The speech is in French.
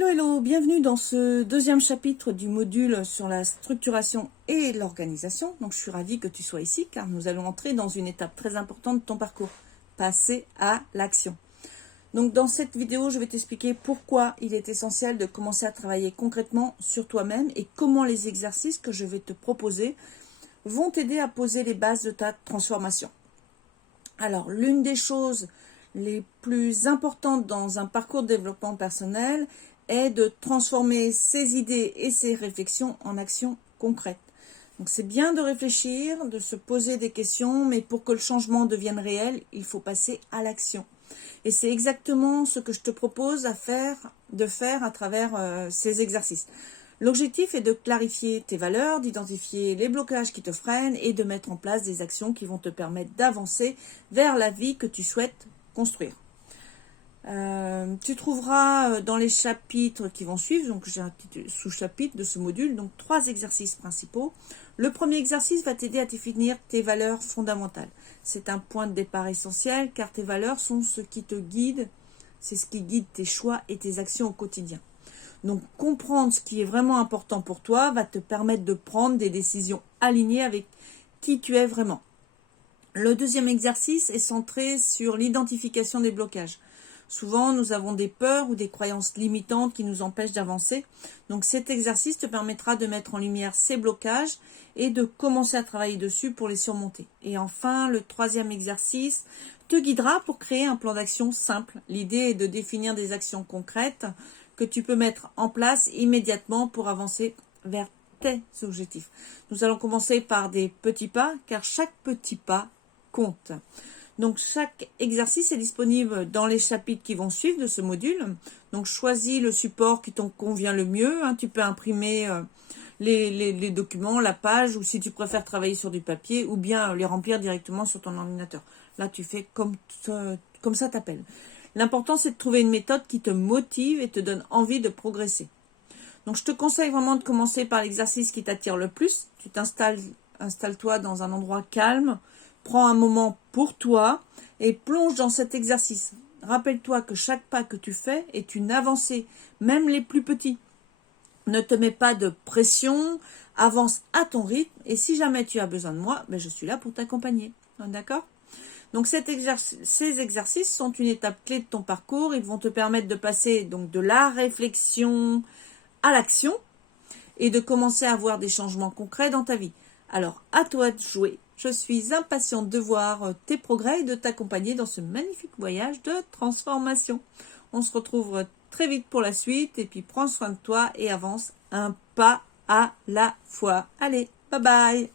Hello, bienvenue dans ce deuxième chapitre du module sur la structuration et l'organisation. Donc je suis ravie que tu sois ici car nous allons entrer dans une étape très importante de ton parcours, passer à l'action. Donc dans cette vidéo, je vais t'expliquer pourquoi il est essentiel de commencer à travailler concrètement sur toi-même et comment les exercices que je vais te proposer vont t'aider à poser les bases de ta transformation. Alors l'une des choses les plus importantes dans un parcours de développement personnel est de transformer ses idées et ses réflexions en actions concrètes. Donc c'est bien de réfléchir, de se poser des questions, mais pour que le changement devienne réel, il faut passer à l'action. Et c'est exactement ce que je te propose de faire à travers ces exercices. L'objectif est de clarifier tes valeurs, d'identifier les blocages qui te freinent et de mettre en place des actions qui vont te permettre d'avancer vers la vie que tu souhaites construire. Tu trouveras dans les chapitres qui vont suivre, donc j'ai un petit sous-chapitre de ce module, donc 3 exercices principaux. Le premier exercice va t'aider à définir tes valeurs fondamentales. C'est un point de départ essentiel car tes valeurs sont ce qui te guide, c'est ce qui guide tes choix et tes actions au quotidien. Donc comprendre ce qui est vraiment important pour toi va te permettre de prendre des décisions alignées avec qui tu es vraiment. Le deuxième exercice est centré sur l'identification des blocages. Souvent, nous avons des peurs ou des croyances limitantes qui nous empêchent d'avancer. Donc cet exercice te permettra de mettre en lumière ces blocages et de commencer à travailler dessus pour les surmonter. Et enfin, le troisième exercice te guidera pour créer un plan d'action simple. L'idée est de définir des actions concrètes que tu peux mettre en place immédiatement pour avancer vers tes objectifs. Nous allons commencer par des petits pas, car chaque petit pas compte. Donc chaque exercice est disponible dans les chapitres qui vont suivre de ce module. Donc choisis le support qui t'en convient le mieux. Tu peux imprimer les documents, la page, ou si tu préfères travailler sur du papier, ou bien les remplir directement sur ton ordinateur. Là, tu fais comme ça t'appelle. L'important, c'est de trouver une méthode qui te motive et te donne envie de progresser. Donc, je te conseille vraiment de commencer par l'exercice qui t'attire le plus. Tu installe-toi dans un endroit calme, prends un moment pour toi et plonge dans cet exercice. Rappelle-toi que chaque pas que tu fais est une avancée, même les plus petits. Ne te mets pas de pression, avance à ton rythme et si jamais tu as besoin de moi, je suis là pour t'accompagner. D'accord ? Donc ces exercices sont une étape clé de ton parcours. Ils vont te permettre de passer donc de la réflexion à l'action et de commencer à avoir des changements concrets dans ta vie. Alors, à toi de jouer. Je suis impatiente de voir tes progrès et de t'accompagner dans ce magnifique voyage de transformation. On se retrouve très vite pour la suite et puis prends soin de toi et avance un pas à la fois. Allez, bye bye!